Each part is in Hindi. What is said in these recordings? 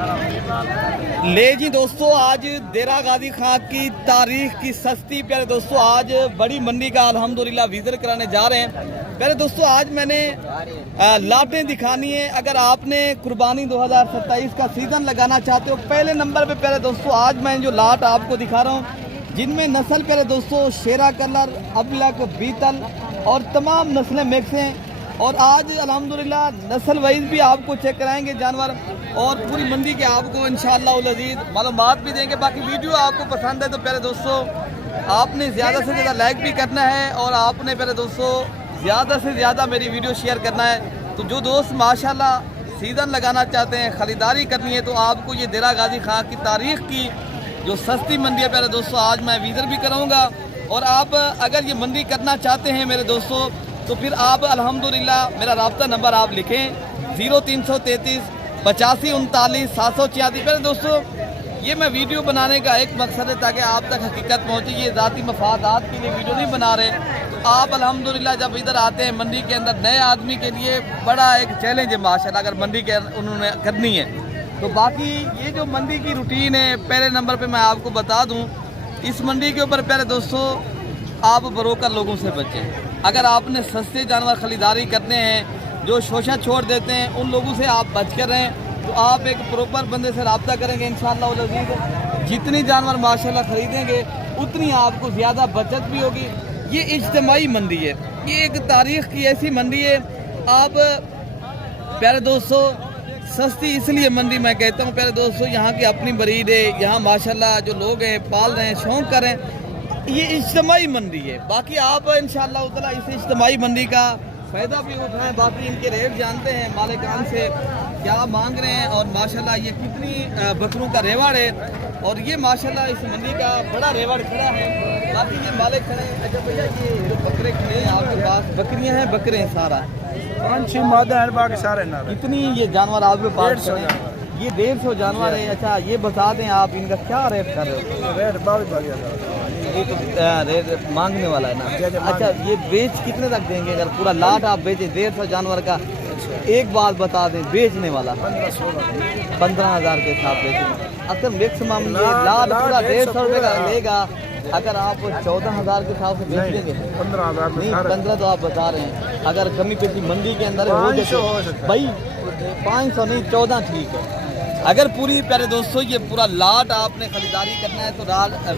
ले जी दोस्तों, आज देरा गाजी खां की तारीख की सस्ती प्यारे दोस्तों आज बड़ी मंडी का अल्हम्दुलिल्लाह विजिट कराने जा रहे हैं। प्यारे दोस्तों आज मैंने लाटें दिखानी है। अगर आपने कुर्बानी 2027 का सीजन लगाना चाहते हो, पहले नंबर पे प्यारे दोस्तों आज मैं जो लाट आपको दिखा रहा हूँ, जिनमें नस्ल प्यारे दोस्तों शेरा कलर, अबलक, बीतल और तमाम नस्लें मिक्स हैं। और आज अल्हम्दुलिल्लाह नस्ल वाइज भी आपको चेक कराएंगे जानवर और पूरी मंडी के आपको इंशाअल्लाह उल अज़ीज़ मालूमात भी देंगे। बाकी वीडियो आपको पसंद है तो प्यारे दोस्तों आपने ज़्यादा से ज़्यादा लाइक भी करना है और आपने प्यारे दोस्तों ज़्यादा से ज़्यादा मेरी वीडियो शेयर करना है। तो जो दोस्त माशाल्लाह सीज़न लगाना चाहते हैं, ख़रीदारी करनी है, तो आपको ये देरा गाजी खां की तारीख़ की जो सस्ती मंडी है प्यारे दोस्तों आज मैं विजिट भी कराऊँगा। और आप अगर ये मंडी करना चाहते हैं मेरे दोस्तों तो फिर आप अल्हम्दुलिल्लाह मेरा रब्ता नंबर आप लिखें 0333 85 39 786। मेरे दोस्तों ये मैं वीडियो बनाने का एक मकसद है ताकि आप तक हकीकत पहुँचे। ये ज़ाती मफादात के लिए वीडियो नहीं बना रहे। तो आप अल्हम्दुलिल्लाह जब इधर आते हैं मंडी के अंदर, नए आदमी के लिए बड़ा एक चैलेंज है माशाल्लाह अगर मंडी के उन्होंने करनी है तो। बाकी ये जो मंडी की रूटीन है पहले नंबर पर मैं आपको बता दूँ, इस मंडी के ऊपर प्यारे दोस्तों आप बरोकर लोगों से बचें। अगर आपने सस्ते जानवर ख़रीदारी करने हैं, जो शोशा छोड़ देते हैं, उन लोगों से आप बच कर रहें। तो आप एक प्रॉपर बंदे से रब्ता करेंगे इंशाअल्लाह उल अज़ीज़, जितनी जानवर माशाल्लाह ख़रीदेंगे उतनी आपको ज़्यादा बचत भी होगी। ये इज्तिमाई मंडी है, ये एक तारीख़ की ऐसी मंडी है। आप प्यारे दोस्तों सस्ती इसलिए मंडी मैं कहता हूँ प्यारे दोस्तों, यहाँ की अपनी ब्रीड है, यहाँ माशाल्लाह जो लोग हैं पाल रहे हैं, शौक़ कर रहे हैं, ये इज्तिमाई मंडी है। बाकी आप इंशाअल्लाह ताला इस इज्तिमाई मंडी का फ़ायदा भी उठाएं। बाकी इनके रेट जानते हैं मालिकान से क्या मांग रहे हैं और माशाल्लाह ये कितनी बकरों का रेवाड़ है। और ये माशाल्लाह इस मंडी का बड़ा रेवाड़ खड़ा है। बाकी ये मालिक खड़े हैं। अच्छा भैया ये जो बकरे खड़े हैं आपके पास, बकरियाँ हैं बकरे हैं सारा? 5-6 मादा है, बाकी सारे ना। कितनी ये जानवर आपके पास? ये 150 जानवर है। अच्छा ये बता दें आप इनका क्या रेट कर रहे हो? रेट 22,000 ये तो रेट मांगने वाला है ना। अच्छा ये बेच कितने तक देंगे अगर पूरा लाट आप बेचे 150 जानवर का? एक बात बता दें, बेचने वाला 15,000 के साथ बेचेंगे। अगर मैक्सिमम लाट पूरा 150 रुपये का लेगा, अगर आप 14,000 के हिसाब से बेच देंगे 15,000 नहीं 15 तो आप बता रहे हैं। अगर कमी पेशी मंडी के अंदर हो जाए भाई 500 नहीं 14 ठीक है। अगर पूरी प्यारे दोस्तों ये पूरा लाट आपने ख़रीदारी करना है तो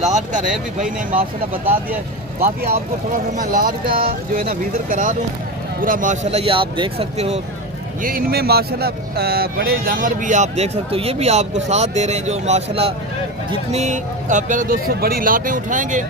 लाट का रेट भी भाई ने माशाल्लाह बता दिया। बाकी आपको थोड़ा सा मैं लाट का जो है ना विजिट करा दूँ पूरा माशाल्लाह। ये आप देख सकते हो, ये इनमें माशाल्लाह बड़े जानवर भी आप देख सकते हो, ये भी आपको साथ दे रहे हैं। जो माशाल्लाह जितनी प्यारे दोस्तों बड़ी लाटें उठाएंगे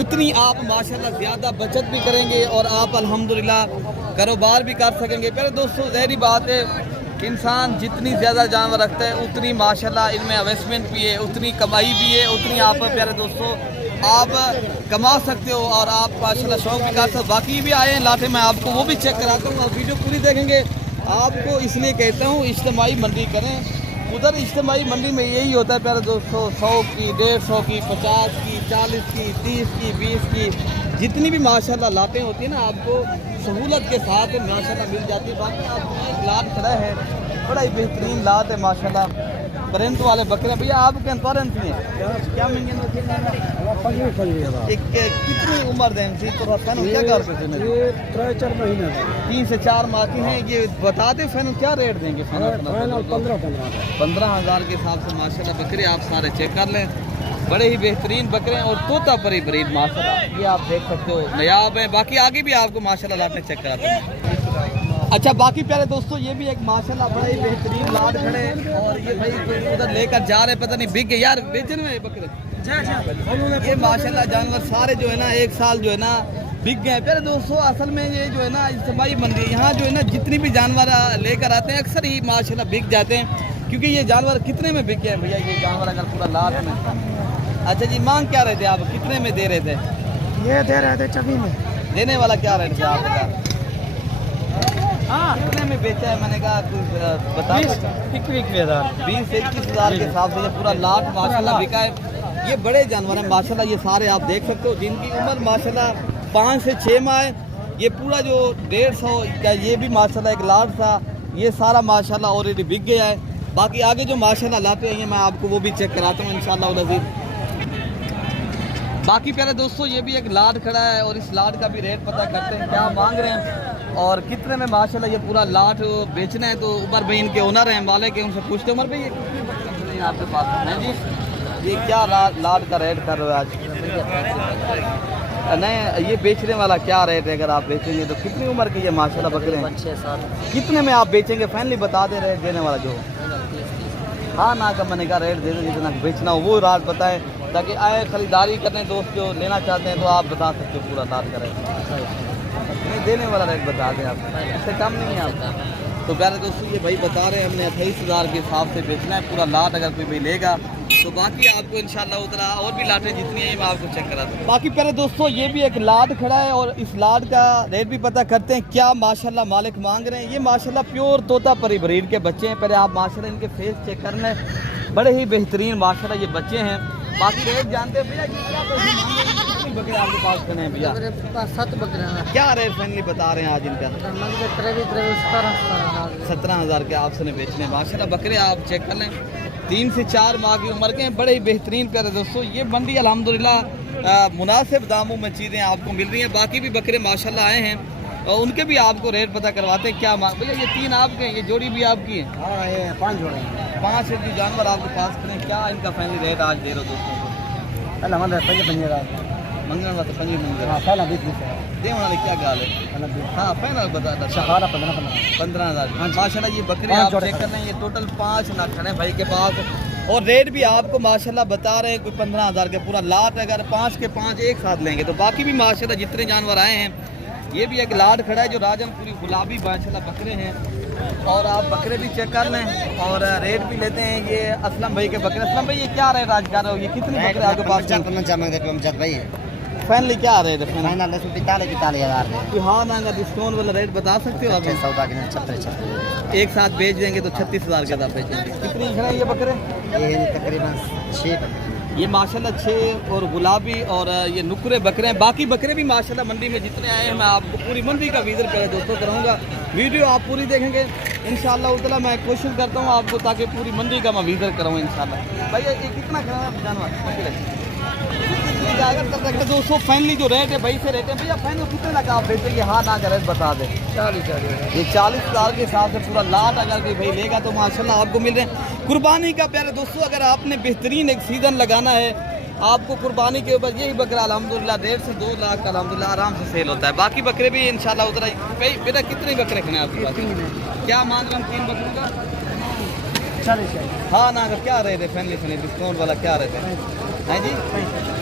उतनी आप माशाल्लाह ज़्यादा बचत भी करेंगे और आप अल्हम्दुलिल्लाह कारोबार भी कर सकेंगे। प्यारे दोस्तों ज़ाहिरी बात है, इंसान जितनी ज़्यादा जानवर रखता है उतनी माशाल्लाह इनमें इन्वेस्टमेंट भी है, उतनी कमाई भी है, उतनी आप प्यारे दोस्तों आप कमा सकते हो और आप माशाल्लाह शौक़ भी कर सकते हो। बाकी भी आए हैं लाटे, मैं आपको वो भी चेक कराता हूँ और वीडियो पूरी देखेंगे। आपको इसलिए कहता हूँ इज्तिमाई मंडी करें। उधर इज्तिमाई मंडी में यही होता है प्यारे दोस्तों, 100 की, 150 की, 50 की, 40 की, 30 की, 20 की, जितनी भी माशाल्लाह लाटें होती है ना आपको सहूलत के साथ माशाल्लाह मिल जाती है। बाकी आपको एक लाट खड़ा है, बड़ा ही बेहतरीन लाट है माशाल्लाह, करंट वाले बकरे। भैया आपके अंतरन थी क्या महंगे एक कितनी उम्र दें थी तो फैन क्या करते थे? 3-4 महीने 3 से 4 माह की हैं। ये बता दें फैन क्या रेट देंगे? 15,000 के हिसाब से माशाल्लाह बकरे आप सारे चेक कर लें, बड़े ही बेहतरीन बकरे और तोता परी ब्रीड माशाल्लाह ये आप देख सकते हो नयाब है। बाकी आगे भी आपको माशाल्लाह लाट चेक कराते हैं। अच्छा बाकी प्यारे दोस्तों ये भी एक माशाल्लाह बड़ा ही बेहतरीन लाट खड़े हैं और ये भाई उधर लेकर जा रहे, पता नहीं बिक गए यार बेचने में बकरे। ये माशाल्लाह जानवर सारे जो है ना एक साल जो है ना बिक गए। प्यारे दोस्तों असल में ये जो है ना इज्तिमाई मंडी, यहाँ जो है ना जितनी भी जानवर लेकर आते हैं अक्सर ही माशाल्लाह बिक जाते हैं। क्योंकि ये जानवर कितने में बिके हैं भैया ये जानवर अगर पूरा लाट में? अच्छा जी मांग क्या रहे थे आप, कितने में दे रहे थे? ये दे रहे थे 24 में। देने वाला क्या रेट था आपका? हाँ कितने में बेचा है? मैंने कहा कुछ बता 20-21 हज़ार के हिसाब से ये पूरा लाट माशाल्लाह बिका है। ये बड़े जानवर हैं माशाल्लाह, ये सारे आप देख सकते हो जिनकी उम्र माशाल्लाह 5 से 6 माह है। ये पूरा जो 150 का ये भी माशाल्लाह एक लाट था, ये सारा माशाल्लाह ऑलरेडी बिक गया है। बाकी आगे जो माशाल्लाह लाते हैं मैं आपको वो भी चेक कराता हूँ इंशाल्लाह अज़ीज़। बाकी प्यारे दोस्तों ये भी एक लाट खड़ा है और इस लाट का भी रेट पता करते हैं क्या मांग रहे हैं और कितने में माशाल्लाह ये पूरा लाट बेचना है। तो उमर भाई इनके ओनर हैं मालिक है, उनसे पूछते हैं उमर भाई ये कितनी बकरियां हैं आपके पास हैं जी? ये क्या लाट का रेट कर रहे हो आज? नहीं ये बेचने वाला क्या रेट है? अगर आप बेचेंगे तो कितनी उम्र की ये माशाल्लाह बकरे हैं? 6-7। कितने में आप बेचेंगे? फाइनली बता दे रहे देने वाला जो हाँ ना का मैंने कहा रेट दे दें जितना बेचना हो वो रात बताएं ताकि आए खरीदारी करने दोस्त जो लेना चाहते हैं तो आप बता सकते हो पूरा लाट का रेट। नहीं देने वाला रेट बता दें आप, इससे कम नहीं है आपका। तो प्यारे दोस्तों ये भाई बता रहे हैं हमने 28,000 के हिसाब से बेचना है पूरा लाट। अगर कोई भाई लेगा तो बाकी आपको इंशाल्लाह उतना और भी लाटें जितनी हैं मैं आपको चेक करा दूँ। बाकी प्यारे दोस्तों ये भी एक लाट खड़ा है और इस लाट का रेट भी पता करते हैं क्या माशाल्लाह मालिक मांग रहे हैं। ये माशाल्लाह प्योर तोता परी ब्रीड के बच्चे हैं। पहले आप माशाल्लाह इनके फेस चेक कर लें, बड़े ही बेहतरीन माशाल्लाह ये बच्चे हैं। बाकी रेट जानते हैं भैया क्या कितनी बकरे आपके पास खड़े हैं भैया? 7 बकरे हैं। क्या रेट फाइनली बता रहे हैं आज इनका? 17,000 के आपसे बेचने माशाल्लाह बकरे आप चेक कर लें। 3 से 4 माह की उम्र के हैं, बड़े ही बेहतरीन प्यारे दोस्तों। ये मंडी अल्हम्दुलिल्लाह मुनासिब दामों में चीज़ें आपको मिल रही हैं। बाकी भी बकरे माशाल्लाह आए हैं और उनके भी आपको रेट पता करवाते हैं क्या मांग। भैया ये 3 आपके हैं, ये जोड़ी भी आपकी है? हाँ ये 5 जोड़े हैं। 5 जो जानवर आपके पास खड़े हैं, क्या इनका फाइनली रेट आज दे रहे हो दोस्तों को? पहला मंदिर 5 मंगना वाला तो 5 मंदिर हाँ पहला 20 दे वाले क्या गाल है? हाँ फाइनल बता दो। 15,000 माशाल्लाह ये बकरे आप चेक कर रहे हैं। ये टोटल 5 लाख खड़े हैं भाई के पास और रेट भी आपको माशाल्लाह बता रहे हैं कोई 15,000 के पूरा लाट। अगर 5 के 5 एक साथ लेंगे तो बाकी भी माशाल्लाह जितने जानवर आए हैं। ये भी एक लाट खड़ा है जो राजनपुरी गुलाबी माशाल्लाह बकरे हैं और आप बकरे भी चेक कर लें और रेट भी लेते हैं। ये असलम भाई के बकरे। असलम भाई ये क्या रेट आज कर रहे हो? ये कितने बकरे आपके पास? फाइनली क्या रेट है? 45,000 हाँ ना डिस्काउंट वाला रेट बता सकते हो आप? सौदा के 36 एक साथ बेच देंगे तो 36,000 के साथ बेचेंगे। कितनी खड़े हैं ये बकरे? ये तकरीबन 6। ये माशाल्लाह 6 और गुलाबी और ये नुकरे बकरे हैं। बाकी बकरे भी माशाल्लाह मंडी में जितने आए हैं मैं आपको पूरी मंडी का विजिट कर दोस्तों कराऊंगा। वीडियो आप पूरी देखेंगे इंशाल्लाह उतना मैं कोशिश करता हूँ आपको ताकि पूरी मंडी का मैं विजिट कराऊँ इंशाल्लाह। भाई ये कितना जानवर दोस्तों फाइनली जो रेट है भाई से रेट है भैया फाइनल कितने लगा आप बेचेंगे? हाँ ना का रेट बता दें। 40,000 ये 40,000 के हिसाब से पूरा लाट अगर कोई भाई लेगा तो माशाल्लाह आपको मिल रहे हैं। कुर्बानी का प्यारे दोस्तों अगर आपने बेहतरीन एक सीज़न लगाना है आपको कुर्बानी के ऊपर यही बकरा अल्हम्दुलिल्लाह 1.5 से 2 लाख का अल्हम्दुलिल्लाह आराम से सेल होता है। बाकी बकरे भी इंशाल्लाह उधर भाई बेटा कितने बकरे रखने हैं आपके पास? क्या मांग रहे हैं 3 बकरों का? 40,000 हाँ ना क्या रेट है फैमिली डिस्काउंट वाला क्या रेट है जी?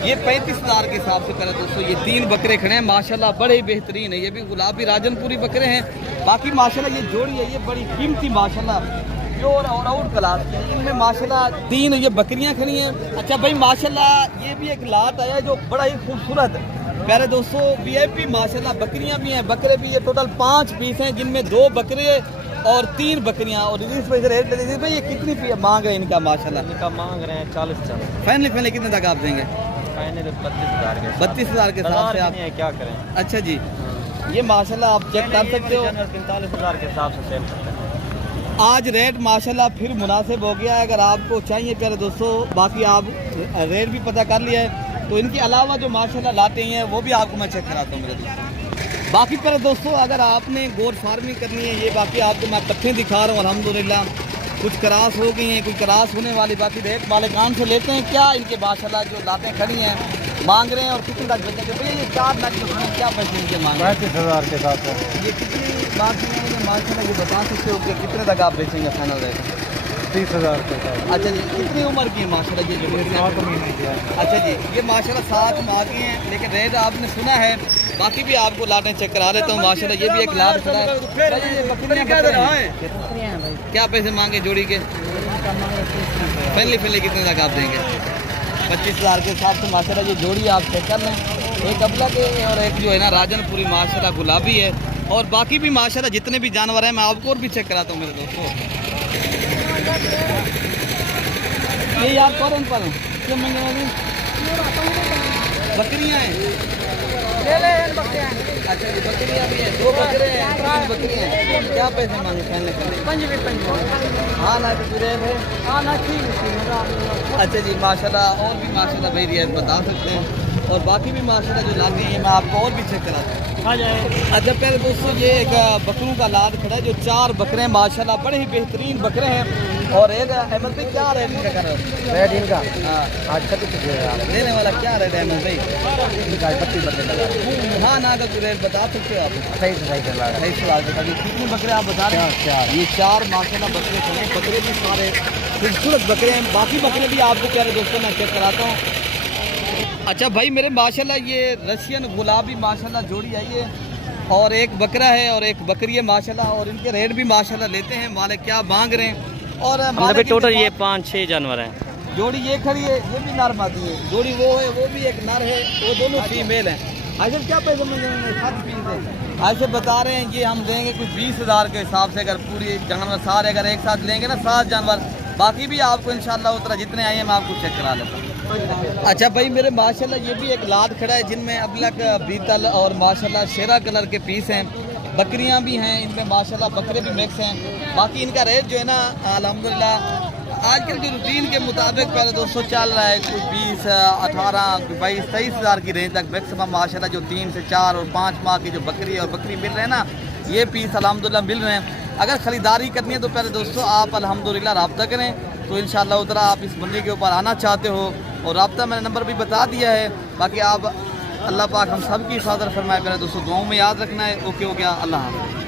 ये 35,000 के हिसाब से करें दोस्तों। ये 3 बकरे खड़े हैं माशाल्लाह बड़े ही बेहतरीन है। ये भी गुलाबी राजनपुरी बकरे हैं। बाकी माशाल्लाह ये जोड़ी है ये बड़ी कीमती माशाल्लाह प्योर और आउट क्लास के। इनमें माशाल्लाह 3 ये बकरियां खड़ी हैं। अच्छा भाई माशाल्लाह ये भी एक लाट आया जो बड़ा ही खूबसूरत प्यारे दोस्तों VIP माशाल्लाह बकरियां भी हैं बकरे भी। ये टोटल 5 पीस हैं जिनमें 2 बकरे और 3 बकरियां और रिलीज पे रेट ले लीजिए भाई। ये कितनी मांग है इनका माशाल्लाह? इनका मांग रहे हैं 40,000। फाइनली कितने तक आप देंगे? फाइनल 32,000 के 32,000 के हिसाब से आप क्या करें? अच्छा जी ये माशाल्लाह आप चेक कर सकते हो। 45,000 के हिसाब से सेल करते हैं। आज रेट माशाल्लाह फिर मुनासिब हो गया है। अगर आपको चाहिए प्यारे दोस्तों बाकी आप रेट भी पता कर लिया है तो इनके अलावा जो माशाल्लाह लाते हैं वो भी आपको मैं चेक कराता हूँ मेरे दोस्तों। बाकी प्यारे दोस्तों अगर आपने गोट फार्मिंग करनी है ये बाकी आपको मैं पट्ठे दिखा रहा हूँ अल्हम्दुलिल्लाह। कुछ क्रास हो गई हैं कुछ क्रास होने वाली। बाकी रेट मालिकान से लेते हैं क्या इनके माशाल्लाह जो लातें खड़ी हैं मांग रहे हैं और कितने तक बेचेंगे भैया? ये 4 लाख जो हैं क्या पैसे इनके मांग रहे हैं? 35,000 के साथ है। ये कितनी बात है माशाल्लाह ये बता सकते हो कि कितने तक आप बेचेंगे फाइनल रेट? 30,000 के साथ। अच्छा जी कितनी उम्र की है माशाल्लाह ये जो बकरियां? 7 महीने की है। अच्छा जी ये माशाल्लाह 7 माह की हैं लेकिन रेट आपने सुना है। बाकी भी आपको लाटें चेक करा देता हूँ माशाल्लाह। ये भी एक लाट खड़ा है। ये बकरियां क्या बकरियां हैं भाई। क्या पैसे मांगे जोड़ी के? फाइनली कितने तक आप देंगे? 25,000 के हिसाब से माशाल्लाह ये जोड़ी आप चेक कर लें। एक अबला के और एक जो है ना राजनपुरी माशाल्लाह गुलाबी है और बाकी भी माशाल्लाह जितने भी जानवर हैं मैं आपको और भी चेक कराता हूँ मेरे दोस्तों। ये यार कौन पर क्यों मंगे वाली बकरियाँ हैं अच्छा जी बकरियाँ भी हैं, 2 बकरे हैं, 3 बकरियाँ हैं। क्या पैसे मांगे पहनने के लिए? हाँ ना तो पूरे है। अच्छा जी माशाल्लाह, और भी माशाल्लाह भाई रियायत बता सकते हैं, और बाकी भी माशाल्लाह जो लाते हैं मैं आपको और भी चेक कराता हूँ। अच्छा पहले दोस्तों ये एक बकरों का लाद खड़ा है, जो 4 बकरे हैं माशाल्लाह, बड़े ही बेहतरीन बकरे हैं। और एक अहमद भाई क्या रेट इनका कर रहे हो? रेट इनका हाँ आज 36,000 लेने वाला क्या रेट है अहमद भाई? इनका 32 बकरे लगा हाँ ना का रेट बता सकते हो आप? 28,000 लगा 28,000 का। कितने बकरे आप बता रहे हैं? 4 ये 4 माशाल्लाह बकरे खड़े, बकरे भी सारे खूबसूरत बकरे हैं। बाकी बकरे भी आपको प्यारे दोस्तों मैं चेक कराता हूँ। अच्छा भाई मेरे माशाल्लाह ये रशियन गुलाबी माशाल्लाह जोड़ी आई है, और एक बकरा है और एक बकरी है माशाल्लाह, और इनके रेट भी माशाल्लाह लेते हैं मालिक क्या मांग रहे हैं। और मालिक टोटल ये 5-6 जानवर हैं। जोड़ी ये खड़ी है, ये भी नर मादी है, जोड़ी वो है, वो भी एक नर है, वो दोनों फीमेल हैं। ऐसे क्या पैसे मिलेंगे? ऐसे बता रहे हैं ये हम देंगे कुछ 20,000 के हिसाब से, अगर पूरी जानवर सारे अगर एक साथ लेंगे ना 7 जानवर, बाकी भी आपको इंशाल्लाह उतना जितने आए हैं मैं आपको चेक करा लेता हूँ। अच्छा भाई मेरे माशाल्लाह ये भी एक लाद खड़ा है, जिनमें अबलक बीतल और माशाल्लाह शेरा कलर के पीस हैं, बकरियां भी हैं इनमें माशाल्लाह, बकरे भी मिक्स हैं। बाकी इनका रेट जो है ना अल्हम्दुलिल्लाह आजकल के रूटीन के मुताबिक पहले दोस्तों चल रहा है कुछ 20, 18, 22, 23,000 की रेंज तक मैक्सिमम माशाल्लाह। जो 3 से 4 और 5 माह की जो बकरी और बकरी मिल रहे हैं ना, ये पीस अल्हम्दुलिल्लाह मिल रहे हैं। अगर ख़रीदारी करनी है तो पहले दोस्तों आप अल्हम्दुलिल्लाह रब्ता करें, तो इंशाल्लाह उधर आप इस मंडी के ऊपर आना चाहते हो, और रब्ता मैंने नंबर भी बता दिया है। बाकी आप अल्लाह पाक हम सब की हिफाजत फरमाए। पहले दोस्तों दुआओं में याद रखना है। ओके हो गया, अल्लाह हाफ़िज़।